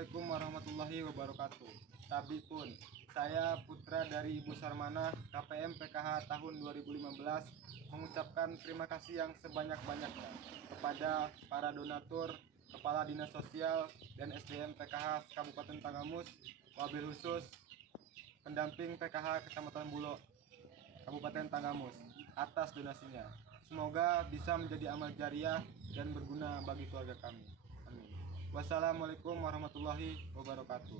Assalamualaikum warahmatullahi wabarakatuh. Tabi pun, saya putra dari Ibu Sarmanah, KPM PKH tahun 2015, mengucapkan terima kasih yang sebanyak-banyaknya kepada para donatur, Kepala Dinas Sosial dan SDM PKH Kabupaten Tanggamus, wabil khusus pendamping PKH Kecamatan Bulo, Kabupaten Tanggamus, atas donasinya. Semoga bisa menjadi amal jariah dan berguna bagi keluarga kami. Amin. Wassalamualaikum warahmatullahi wabarakatuh.